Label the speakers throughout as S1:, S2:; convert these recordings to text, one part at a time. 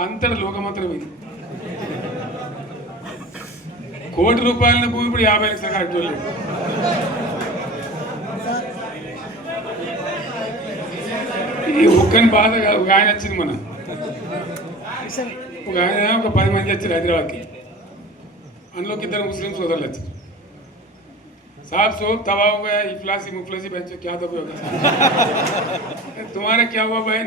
S1: అంతటి లోకమంత్రం ఇది కోటి రూపాయల భూమి ఇప్పుడు యాభై లక్షల కరెక్ట్ లేదు ఈ ఒక్కని బాధ కాదు, ఒక ఆయన వచ్చింది మన
S2: కిషన్
S1: ఒక ఆయన ఒక పది మంది వచ్చారు హైదరాబాద్కి అందులోకి ఇద్దరు ముస్లిం సోదరులు వచ్చారు साहब सोब तबाह हो गया इफलासी मुफलसी बच्चों क्या दबे होगा तुम्हारा क्या हुआ बहन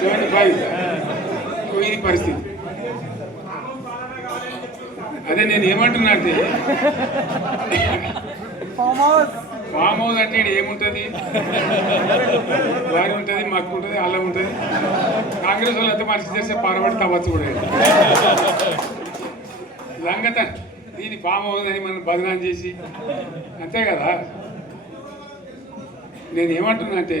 S1: Seventy five. ఇది పరిస్థితి. అదే నేను ఏమంటున్నా అంటే
S2: ఫామ్ హౌస్
S1: అంటే ఏముంటుంది? వారి ఉంటుంది మాకు ఉంటుంది అల్లం ఉంటుంది. కాంగ్రెస్ వాళ్ళు అయితే మనిషి చేస్తే పారబడి తవ్వచ్చు కూడా. లంగత దీని ఫామ్ హౌస్ అని మనం బదనాం చేసి అంతే కదా? నేను ఏమంటున్నా అంటే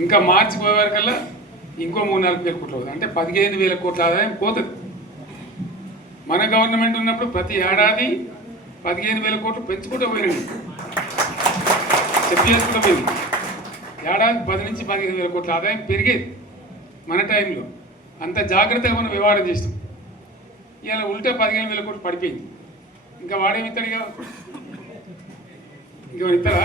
S1: ఇంకా మార్చి పోయేవారికల్లా ఇంకో మూడు నాలుగు వేల కోట్లు అవుతుంది అంటే పదిహేను వేల కోట్ల ఆదాయం పోతుంది. మన గవర్నమెంట్ ఉన్నప్పుడు ప్రతి ఏడాది పదిహేను వేల కోట్లు పెంచుకుంటూ పోయినాడు చెప్పేసుకుంటూ పోయింది ఏడాది పది నుంచి పదిహేను వేల కోట్ల ఆదాయం పెరిగేది మన టైంలో. అంత జాగ్రత్తగా మనం వ్యవహారం చేస్తాం ఇలా ఉల్టా పదిహేను వేల కోట్లు పడిపోయింది. ఇంకా వాడేమి ఇస్తాడుగా ఇంకా ఇస్తారా